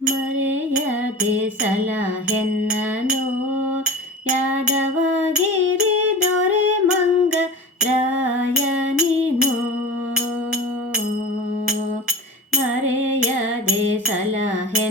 ಮರೆಯದೆ ಸಲಹೆನ್ನನು ಯಾದವಗಿರಿ ದೊರೆ ಮಂಗ ರಾಯ ನೀನು ಮರೆಯದೆ ಸಲಹೆನ್ನನು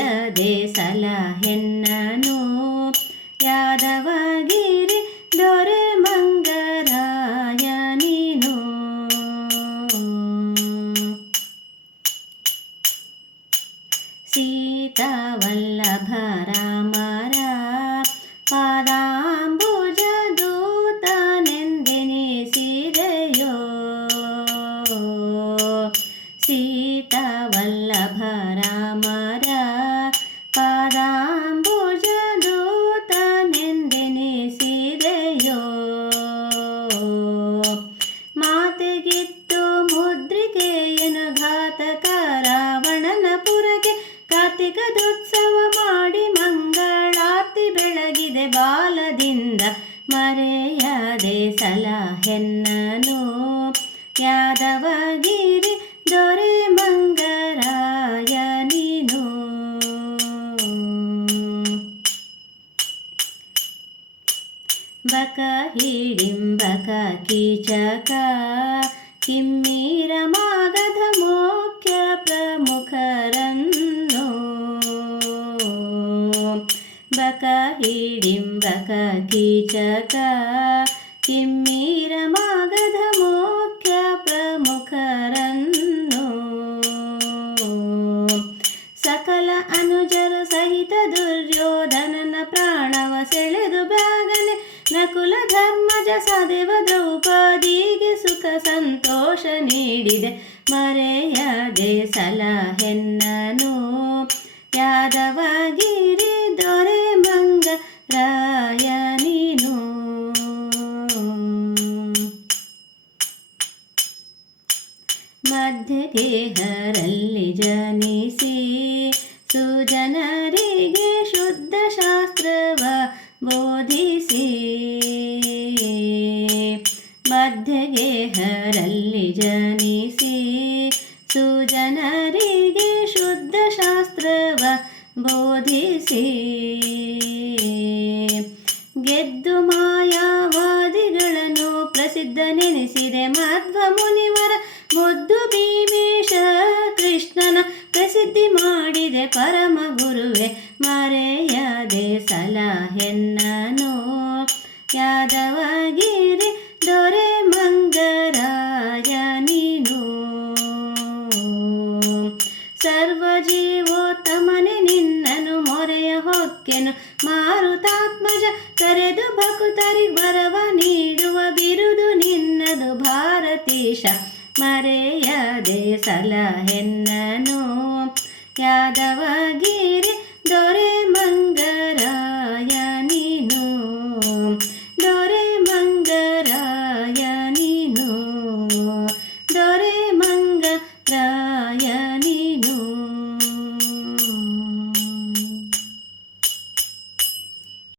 ಮರೆಯದೆ ಸಲಹೆನ್ನನು? ಯಾದವಗಿರಿ ದೊರೆ ಮಂಗರಾಯ ನೀನು ಸೀತಾವಲ್ಲಭ ರಾಮರ ಪಾದಾಂಬುಜ ಸೀತಾವಲ್ಲಭ ರಾಮರ ಮರೆಯದೆ ಸಲಹೆನ್ನನು. ಯಾದವಗಿರಿ ದೊರೆ ಮಂಗರಾಯ ನೀನು ಬಕ ಹಿಡಿಂಬಕ ಕೀಚಕ ಕಿಮ್ಮೀರ ಮಾಗಧ ಮುಖ್ಯ ಪ್ರಮುಖರನ್ನು ಕೀಚಕ ಕಿಮ್ಮೀರ ಮಾಗಧ ಮುಖ್ಯ ಪ್ರಮುಖರನ್ನು. ಸಕಲ ಅನುಜರ ಸಹಿತ ದುರ್ಯೋಧನನ ಪ್ರಾಣವ ಸೆಳೆದು ಬಾಗಲೆ ನಕುಲ ಧರ್ಮಜ ಸದೇವ ದ್ರೌಪದಿಗೆ ಸುಖ ಸಂತೋಷ ನೀಡಿದೆ. ಮರೆಯದೆ ಸಲಹೆನ್ನನು ಯಾದವಗಿರಿ ಮಧ್ಯಗೇಹರಲ್ಲಿ ಜನಿಸಿ ಸುಜನರಿಗೆ ಶುದ್ಧ ಶಾಸ್ತ್ರವ ಬೋಧಿಸಿ. ಮಧ್ಯಗೇಹರಲ್ಲಿ ಜನಿಸಿ ಸುಜನರಿಗೆ ಶುದ್ಧ ಶಾಸ್ತ್ರವ ಬೋಧಿಸಿ. ಗೆದ್ದು ಮಾಯಾವಾದಿಗಳನ್ನು ಪ್ರಸಿದ್ಧ ನೆನೆಸಿದೆ ಮಧ್ವ ಮುನಿವರ ಮುದ್ದು ಭೀಮೇಶ ಕೃಷ್ಣನ ಪ್ರಸಿದ್ಧಿ ಮಾಡಿದೆ ಪರಮ ಗುರುವೆ. ಮರೆಯದೆ ಸಲಹೆನ್ನನು? ಯಾದವಗಿರಿ ದೊರೆ ಮಂಗರಾಯ ನೀನು ಸರ್ವಜೀವೋತ್ತಮನೆ ನಿನ್ನನು ಮೊರೆಯ ಹೊಕ್ಕೆನು. ಮಾರುತಾತ್ಮಜ ಕರೆದು ಬಕುತರಿ ವರವ ಸಲಹೆನ್ನನು ಯಾದವಗಿ